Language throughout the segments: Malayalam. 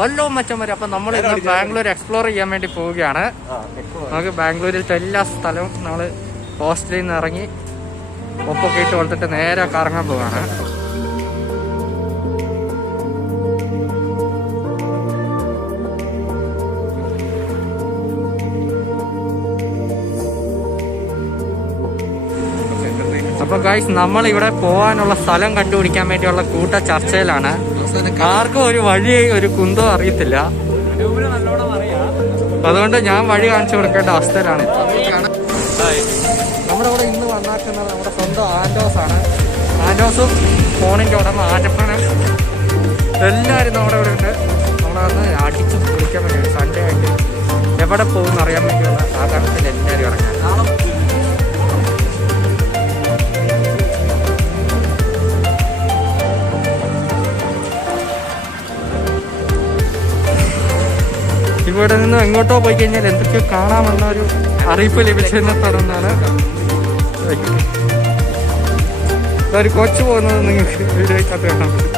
ഹലോ മച്ചന്മാരെ, അപ്പൊ നമ്മൾ ഇന്ന് ബാംഗ്ലൂർ എക്സ്പ്ലോർ ചെയ്യാൻ വേണ്ടി പോവുകയാണ്. നമുക്ക് ബാംഗ്ലൂരിലത്തെ എല്ലാ സ്ഥലവും നമ്മള് ഹോസ്റ്റലിൽ നിന്ന് ഇറങ്ങി ഒപ്പൊക്കെ ഇട്ട് കൊടുത്തിട്ട് നേരെ കറങ്ങാൻ പോവാണ്. അപ്പൊ ഗൈസ്, നമ്മൾ ഇവിടെ പോകാനുള്ള സ്ഥലം കണ്ടുപിടിക്കാൻ വേണ്ടിയുള്ള കൂട്ട ചർച്ചയിലാണ്. ആർക്കും ഒരു വഴി ഒരു കുന്തോ അറിയത്തില്ല. അതുകൊണ്ട് ഞാൻ വഴി കാണിച്ചു കൊടുക്കേണ്ട അവസ്ഥയിലാണ്. നമ്മുടെ ഇവിടെ ഇന്ന് വന്നാക്കുന്നത് നമ്മുടെ സ്വന്തം ആൻഡോസ് ആണ്. ആൻഡോസും ഫോണിൻ്റെ ഉടമ ആറ്റപ്പനും എല്ലാവരും നമ്മുടെ ഇവിടെ ഉണ്ട്. നമ്മളന്ന് അടിച്ച് കുളിക്കാൻ വേണ്ടി സൺഡേ ആയിട്ട് എവിടെ പോകുമെന്ന് അറിയാൻ വേണ്ടിയുള്ള ആകാശത്തിൽ എല്ലാവരും ഇറങ്ങാൻ. ഇവിടെ നിന്ന് എങ്ങോട്ടോ പോയി കഴിഞ്ഞാൽ എന്തൊക്കെയോ കാണാമെന്ന ഒരു അറിയിപ്പ് ലഭിച്ചതിനെ തുടർന്നാണ് ഒരു കൊച്ചു പോകുന്നത് നിങ്ങൾക്ക് വീഡിയോക്കകത്ത് കാണാൻ പറ്റും.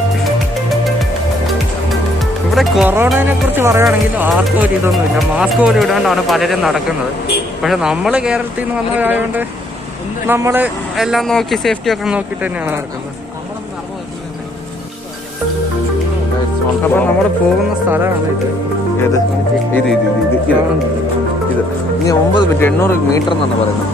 ഇവിടെ കൊറോണയെ കുറിച്ച് പറയുകയാണെങ്കിൽ ആർക്കും ഒരു ഇതൊന്നുമില്ല. മാസ്ക് പോലും ഇടാണ്ടാണ് പലരും നടക്കുന്നത്. പക്ഷെ നമ്മൾ കേരളത്തിൽ നിന്ന് വന്നതായതുകൊണ്ട് നമ്മൾ എല്ലാം നോക്കി സേഫ്റ്റിയൊക്കെ നോക്കിയിട്ട് തന്നെയാണ് നടക്കുന്നത്. അപ്പൊ നമ്മൾ പോകുന്ന സ്ഥലമാണ് ഇത്. 9 മിനിറ്റ് 800 മീറ്റർ എന്നാണ് പറയുന്നത്.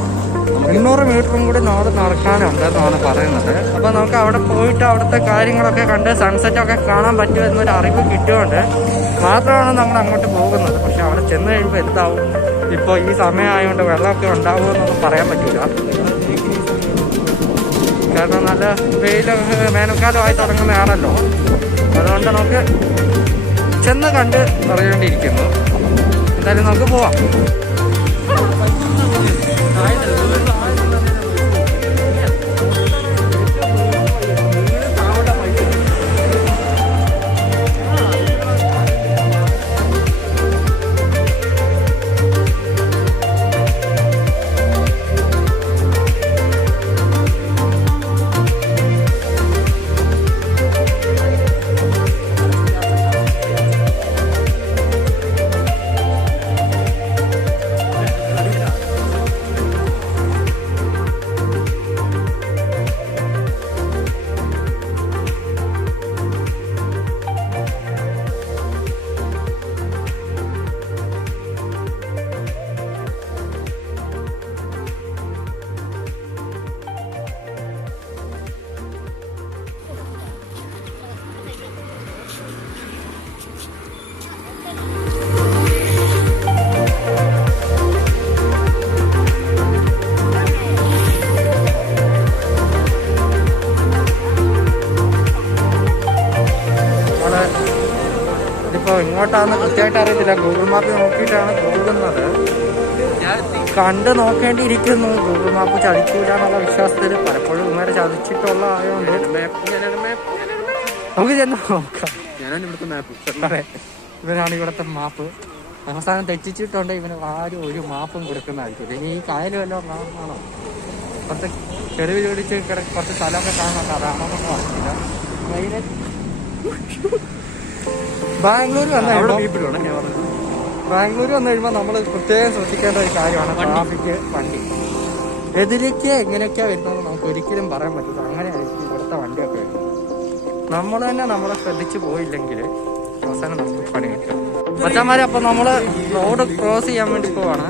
800 മീറ്ററും കൂടി നടക്കാനുണ്ടെന്നാണ് പറയുന്നത്. അപ്പൊ നമുക്ക് അവിടെ പോയിട്ട് അവിടുത്തെ കാര്യങ്ങളൊക്കെ കണ്ട് സൺസെറ്റ് ഒക്കെ കാണാൻ പറ്റുമെന്നൊരു അറിവ് കിട്ടുകൊണ്ട് മാത്രമാണ് നമ്മൾ അങ്ങോട്ട് പോകുന്നത്. പക്ഷെ അവിടെ ചെന്ന് കഴിയുമ്പോൾ എന്താവും, ഇപ്പോൾ ഈ സമയമായതുകൊണ്ട് വെള്ളമൊക്കെ ഉണ്ടാവുമെന്നൊന്നും പറയാൻ പറ്റില്ല. കാരണം നല്ല വേനൽക്കാലമായി തുടങ്ങുന്നതാണല്ലോ. അതുകൊണ്ട് നമുക്ക് ചെന്ന് കണ്ട് അറിയേണ്ടിയിരിക്കുന്നു. എന്തായാലും നമുക്ക് പോവാം. ഇങ്ങോട്ടാണെന്ന് കൃത്യമായിട്ട് അറിയത്തില്ല. ഗൂഗിൾ മാപ്പ് നോക്കിയിട്ടാണ് പോകുന്നത്. കണ്ട് നോക്കേണ്ടിയിരിക്കുന്നു. ഗൂഗിൾ മാപ്പ് ചതിക്കൂല എന്നുള്ള വിശ്വാസത്തിൽ പലപ്പോഴും ഇങ്ങനെ ചതിച്ചിട്ടുള്ള ആയതുകൊണ്ട് നമുക്ക് ചെന്ന് നോക്കാം. അതെ, ഇവനാണ് ഇവിടുത്തെ മാപ്പ്. അവസാനം തെറ്റിച്ചിട്ടുണ്ട്. ഇവന് ആരും ഒരു മാപ്പും കൊടുക്കുന്നതായിരിക്കും. ഇനി ഈ കായലും എല്ലാം കാണാണോ, കുറച്ച് ചെറിയ ചോദിച്ച് കുറച്ച് സ്ഥലമൊക്കെ കാണുന്നുണ്ട്. അതാണോന്നൊന്നും അറിയില്ല. ബാംഗ്ലൂർ വന്നു കഴിയുമ്പോൾ നമ്മൾ പ്രത്യേകം ശ്രദ്ധിക്കേണ്ട ഒരു കാര്യമാണ് ട്രാഫിക്. വണ്ടി എതിലേക്ക് എങ്ങനെയൊക്കെയാണ് വരുന്നത് നമുക്ക് ഒരിക്കലും പറയാൻ പറ്റില്ല. അങ്ങനെയായിരിക്കും ഇവിടുത്തെ വണ്ടിയൊക്കെ വരുന്നത്. നമ്മൾ തന്നെ നമ്മളെ ശ്രദ്ധിച്ചു പോയില്ലെങ്കിൽ അവസാനം നമുക്ക് പണി കിട്ടും. മച്ചന്മാരെ, അപ്പൊ നമ്മള് റോഡ് ക്രോസ് ചെയ്യാൻ വേണ്ടി പോവാണ്.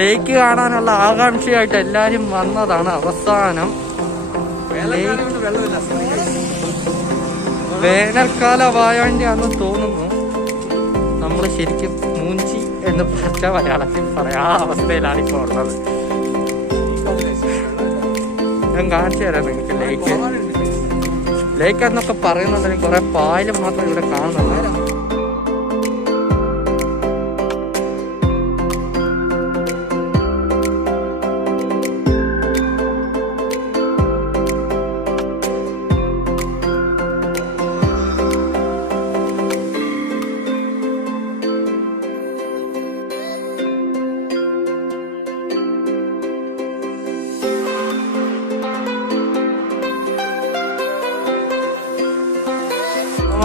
ലേക്ക് കാണാനുള്ള ആകാംക്ഷയായിട്ട് എല്ലാരും വന്നതാണ്. അവസാനം വേനൽക്കാലമായാണ്ടാന്ന് തോന്നുന്നു. നമ്മൾ ശരിക്കും മൂഞ്ചി എന്ന് പറഞ്ഞ മലയാളത്തിൽ പറയാ അവസ്ഥയിലാണ് ഇപ്പോൾ ഉള്ളത്. ഞാൻ കാണിച്ചു തരാം നിങ്ങൾക്ക് ലേക്ക് എന്നൊക്കെ പറയുന്നുണ്ടെങ്കിൽ കുറെ പായലും മാത്രം ഇവിടെ കാണുന്നുള്ളൂ.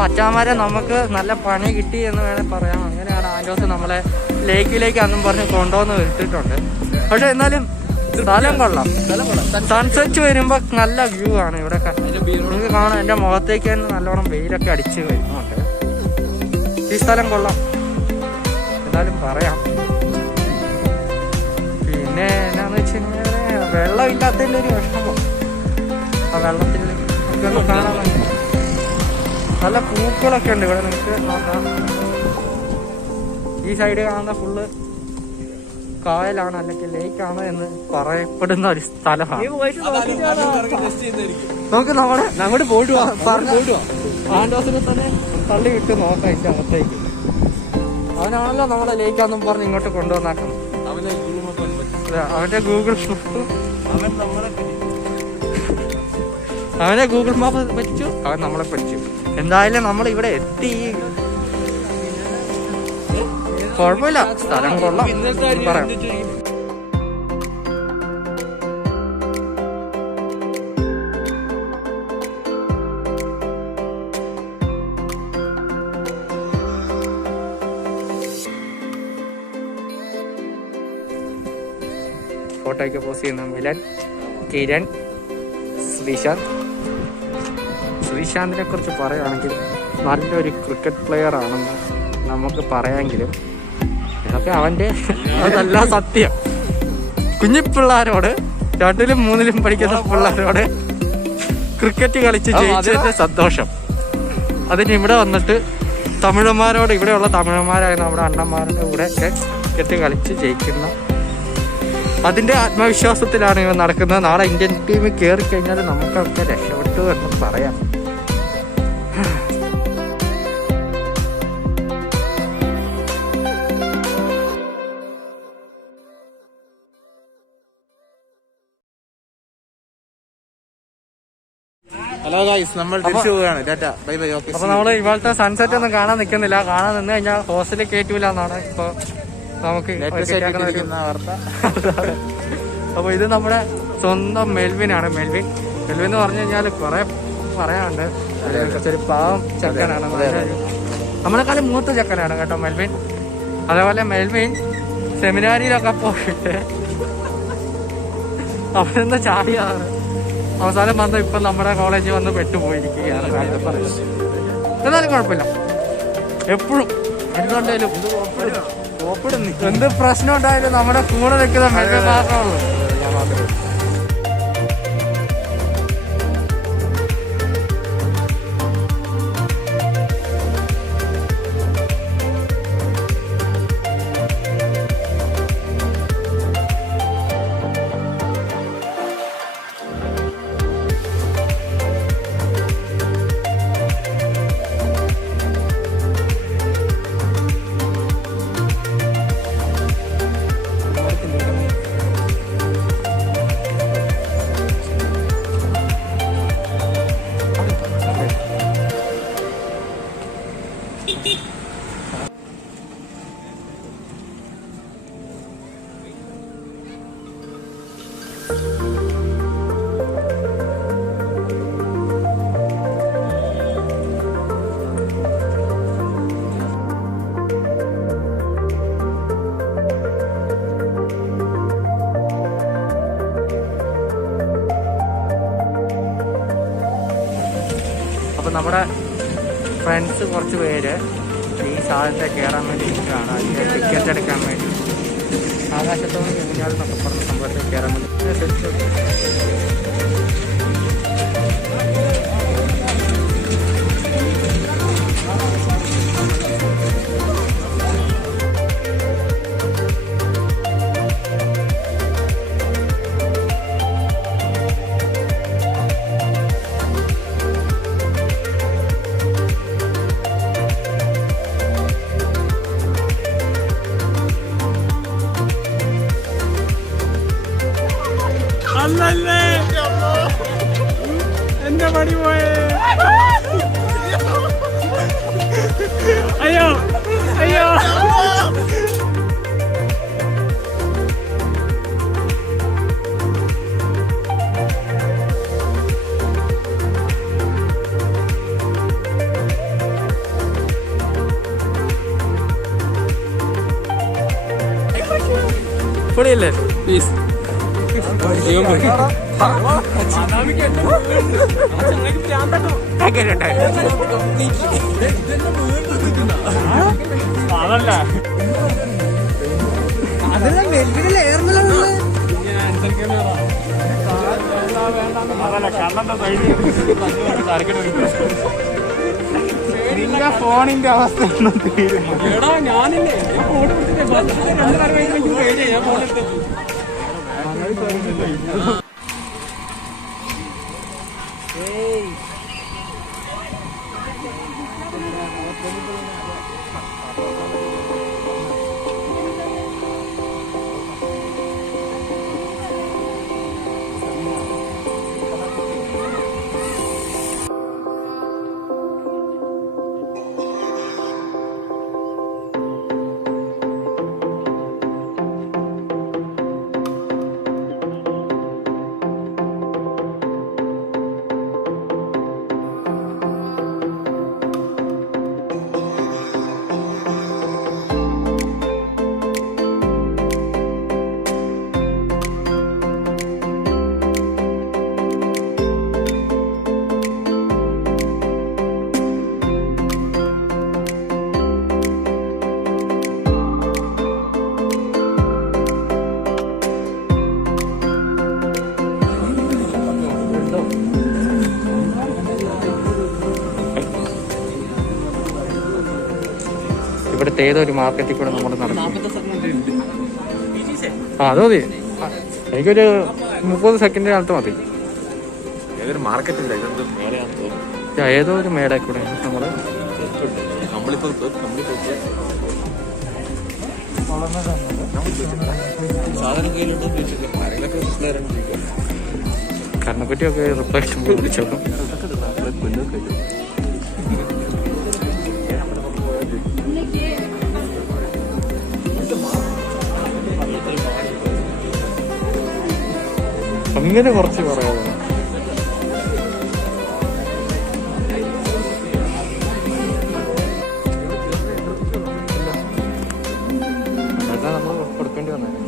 അച്ഛന്മാരെ നമുക്ക് നല്ല പണി കിട്ടി എന്ന് വേണേൽ പറയാം. അങ്ങനെയാണ് ആൻഡോസ് നമ്മളെ ലേക്കിലേക്ക് അന്നും പറഞ്ഞ് കൊണ്ടുവന്ന് വിട്ടിട്ടുണ്ട്. പക്ഷെ എന്നാലും സ്ഥലം കൊള്ളാം. സൺസെറ്റ് വരുമ്പോ നല്ല വ്യൂ ആണ് ഇവിടെ. നിങ്ങൾക്ക് കാണാം എന്റെ മുഖത്തേക്ക് തന്നെ നല്ലോണം വെയിലൊക്കെ അടിച്ച് വരുന്നുണ്ട്. ഈ സ്ഥലം കൊള്ളാം എന്നാലും പറയാം. പിന്നെ എന്നാന്ന് വെച്ച് കഴിഞ്ഞാൽ വെള്ളം ഇല്ലാത്തതിൻ്റെ ഒരു വിഷമം. ആ വെള്ളത്തിൽ നമുക്ക് കാണാൻ നല്ല പൂക്കളൊക്കെ ഉണ്ട് ഇവിടെ. നിങ്ങൾക്ക് നോക്കാം, ഈ സൈഡ് കാണുന്ന ഫുള്ള് കായലാണ് അല്ലെങ്കിൽ ലേക്കാണ് എന്ന് പറയപ്പെടുന്ന ഒരു സ്ഥലമാണ്. നമുക്ക് നമ്മുടെ പോയിട്ട് ആൻഡോസിനെ തന്നെ തള്ളി വിട്ട് നോക്കാം ഇതിന്റെ അകത്തേക്ക്. അവനാണല്ലോ നമ്മളെ ലേക്കാന്നും പറഞ്ഞ് ഇങ്ങോട്ട് കൊണ്ടുവന്നാക്കണം. അവന്റെ ഗൂഗിൾ മാപ്പ് പറ്റിച്ചു, അവൻ നമ്മളെ പറ്റിച്ചു. എന്തായാലും നമ്മൾ ഇവിടെ എത്തി. കുഴപ്പമില്ല, സ്ഥലം കൊള്ളാം പറയാം. ഫോട്ടോയ്ക്ക് പോസ്റ്റ് ചെയ്യുന്ന മിലൻ, കിരൺ, ശ്രീശാന്തിനെ കുറിച്ച് പറയുകയാണെങ്കിൽ നല്ലൊരു ക്രിക്കറ്റ് പ്ലെയർ ആണെന്ന് നമുക്ക് പറയാമെങ്കിലും ഇതൊക്കെ അവൻ്റെ അതല്ല സത്യം. കുഞ്ഞിപ്പിള്ളാരോട് 2ലും 3ലും പഠിക്കുന്ന പിള്ളേരോട് ക്രിക്കറ്റ് കളിച്ച് ജയിച്ചതിന്റെ സന്തോഷം അതിന് ഇവിടെ വന്നിട്ട് തമിഴന്മാരോട്, ഇവിടെയുള്ള തമിഴന്മാരായ നമ്മുടെ അണ്ണന്മാരുടെ കൂടെ ക്രിക്കറ്റ് കളിച്ച് ജയിക്കുന്ന അതിന്റെ ആത്മവിശ്വാസത്തിലാണ് ഇവ നടക്കുന്നത്. നാളെ ഇന്ത്യൻ ടീമിൽ കയറി കഴിഞ്ഞാൽ നമുക്കൊക്കെ രക്ഷപ്പെട്ടു എന്ന് പറയാം. ഹലോ ഗൈസ്, നമ്മൾ തിരിച്ചു പോവുകയാണ്. Tata, bye bye. ഓക്കെ. അപ്പൊ നമ്മള് ഇപ്പോഴത്തെ സൺസെറ്റ് ഒന്നും കാണാൻ നിൽക്കുന്നില്ല. കാണാൻ നിന്ന് കഴിഞ്ഞാൽ ഹോസ്റ്റലിൽ കയറ്റൂല എന്നാണ് ഇപ്പൊ നമുക്ക് വാർത്ത. അപ്പൊ ഇത് നമ്മുടെ സ്വന്തം മെൽവിനാണ്. മെൽവിൻ എന്ന് പറഞ്ഞു കഴിഞ്ഞാൽ കുറെ പറയാനുണ്ട്. ഒരു പാവം ചെക്കനാണ്, നമ്മളെക്കാളും മൂത്ത ചെക്കനാണ് കേട്ടോ മെൽവിൻ. അതേപോലെ മെൽവിൻ സെമിനാരിയിലൊക്കെ പോയിട്ട് അവരെന്താ ചാടിയാണ് അവസാനം വന്ന് ഇപ്പൊ നമ്മുടെ കോളേജിൽ വന്ന് പെട്ടുപോയിരിക്കുകയാണ്. എന്നാലും കുഴപ്പമില്ല, എപ്പോഴും എന്തുകൊണ്ടേലും എന്ത് പ്രശ്നം ഉണ്ടായാലും നമ്മുടെ കൂടെ നിൽക്കുന്ന മെൽവിൻ മാത്രമേ ഉള്ളൂ. ഞാൻ മാത്രമേ. അപ്പൊ നമ്മുടെ ഫ്രണ്ട്സ് കുറച്ച് പേര് ഈ സാധനത്തെ കയറാൻ വേണ്ടി ഇരിക്കുകയാണ്. അതിൻ്റെ ടിക്കറ്റ് എടുക്കാൻ വേണ്ടി ആകാശത്തോട് ഊഞ്ഞാലെന്നൊക്കെ പറഞ്ഞ സംഭവത്തിൽ കയറാൻ വേണ്ടി അല്ലല്ലേ പൊളിയല്ലേ? അതെല്ലാം വെല്ലുവിളി ഏർമലാണ്. നിന്റെ ഫോണിന്റെ അവസ്ഥ ഒന്നും തീരുന്നു. ഇവിടുത്തെ ഏതൊരു മാർക്കറ്റിൽ കൂടെ നമ്മൾ നടക്കും. അത് മതി, എനിക്കൊരു 30 സെക്കൻഡിനകത്ത് മതി. ഏതൊരു മാർക്കറ്റില്ല, ഏതോ ഒരു മേടയിൽ കൂടെ നമ്മള് കണ്ണക്കുറ്റിയൊക്കെ റിഫ്ലക്ഷൻ വിളിച്ചോക്കും. അങ്ങനെ കുറച്ച് പറയാമോ? അതാ നമ്മൾ കൊടുക്കേണ്ടി വന്നത്.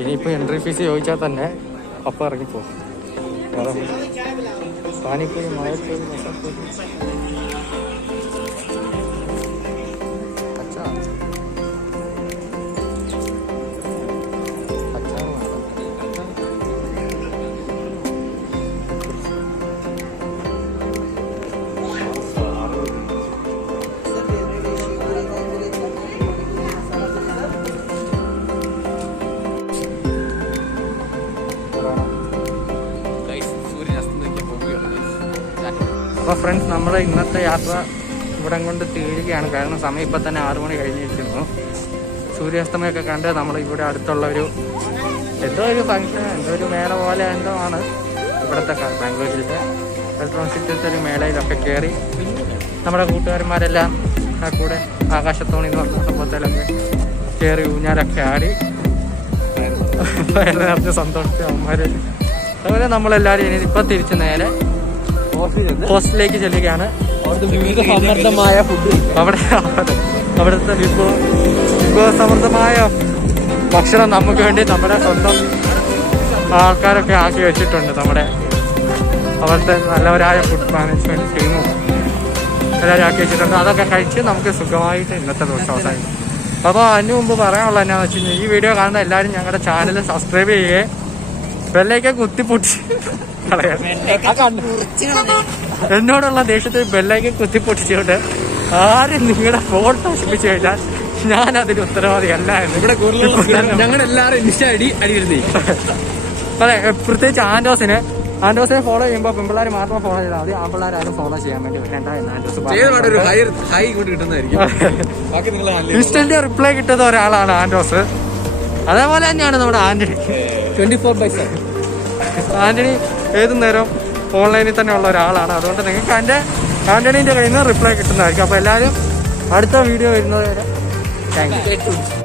ഇനിയിപ്പോ എൻട്രി ഫീസ് ചോദിച്ചാൽ തന്നെ അപ്പം ഇറങ്ങിപ്പോ. പാനിപ്പൂരി, മായപ്പൂരി, മസാപ്പൂരി, അപ്പോൾ ഫ്രണ്ട്സ്, നമ്മുടെ ഇന്നത്തെ യാത്ര ഇവിടം കൊണ്ട് തീരുകയാണ്. കാരണം സമയം ഇപ്പം തന്നെ 6 മണി കഴിഞ്ഞിരിക്കുന്നു. സൂര്യാസ്തമയമൊക്കെ കണ്ട് നമ്മൾ ഇവിടെ അടുത്തുള്ള എന്തോ ഒരു ഫംഗ്ഷൻ, എന്തോ ഒരു മേള പോലെ എന്തോ ആണ് ഇവിടുത്തെ ബാംഗ്ലൂരിലത്തെ ഇലക്ട്രോണിക്സിലത്തെ ഒരു മേളയിലൊക്കെ കയറി നമ്മുടെ കൂട്ടുകാരന്മാരെല്ലാം ആ കൂടെ ആകാശത്തോണി എന്ന് പറഞ്ഞ സംഭവത്തിലൊക്കെ കയറി ഊഞ്ഞാലൊക്കെ ആടി നേരത്തെ സന്തോഷിച്ച അവന്മാർ. അതുപോലെ നമ്മളെല്ലാവരും ഇനി ഇപ്പം തിരിച്ച് നേരെ ഹോസ്റ്റലിലേക്ക് ചെല്ലുകയാണ്. സമൃദ്ധമായ ഫുഡ്, അവിടുത്തെ വിഭവസമൃദ്ധമായ ഭക്ഷണം നമുക്ക് വേണ്ടി നമ്മുടെ സ്വന്തം ആൾക്കാരൊക്കെ ആക്കി വെച്ചിട്ടുണ്ട്. അവിടുത്തെ നല്ലവരായ ഫുഡ് മാനേജ്മെന്റ് ടീമും എല്ലാവരും ആക്കി വെച്ചിട്ടുണ്ട്. അതൊക്കെ കഴിച്ച് നമുക്ക് സുഖമായിട്ട് ഇന്നത്തെ ദിവസം അവസാനിക്കും. അപ്പോൾ അതിന് മുമ്പ് പറയാനുള്ളത് എന്നാന്ന് വെച്ച് കഴിഞ്ഞാൽ, ഈ വീഡിയോ കാണുന്ന എല്ലാവരും ഞങ്ങളുടെ ചാനൽ സബ്സ്ക്രൈബ് ചെയ്യുകയും ബെല്ലൈക്കൻ കുത്തിപ്പൊട്ടി കളയാം. എന്നോടുള്ള ദേഷ്യത്തിൽ ബെല്ലൈക്കൻ കുത്തിപ്പൊട്ടിച്ചുകൊണ്ട് ആരും നിങ്ങളുടെ ഫോൺ നശിപ്പിച്ചു കഴിഞ്ഞാൽ ഞാൻ അതിന് ഉത്തരവാദിയല്ല എന്ന് ഇവിടെ ഞങ്ങളെല്ലാവരും ഇൻസ്റ്റ അടി വരുന്നേ. അതെ, പ്രത്യേകിച്ച് ആൻഡോസിനെ ഫോളോ ചെയ്യുമ്പോൾ പെൺപിള്ളേർ മാത്രം ഫോളോ ചെയ്താൽ മതി. ആൺപിള്ളേർ ആരും ഫോളോ ചെയ്യാൻ വേണ്ടി വേണ്ട എന്ന് ആൻഡോസ് ഇൻസ്റ്റന്റ് റിപ്ലൈ കിട്ടുന്ന ഒരാളാണ് ആൻഡോസ്. അതേപോലെ തന്നെയാണ് നമ്മുടെ ആന്റണി. 24/7 ആന്റണി ഏതു നേരം ഓൺലൈനിൽ തന്നെ ഉള്ള ഒരാളാണ്. അതുകൊണ്ട് നിങ്ങൾക്ക് ആന്റണീൻ്റെ കയ്യിൽ നിന്ന് റിപ്ലൈ കിട്ടുന്നതായിരിക്കും. അപ്പോൾ എല്ലാവരും അടുത്ത വീഡിയോ വരുന്നത് വരെ താങ്ക് യു.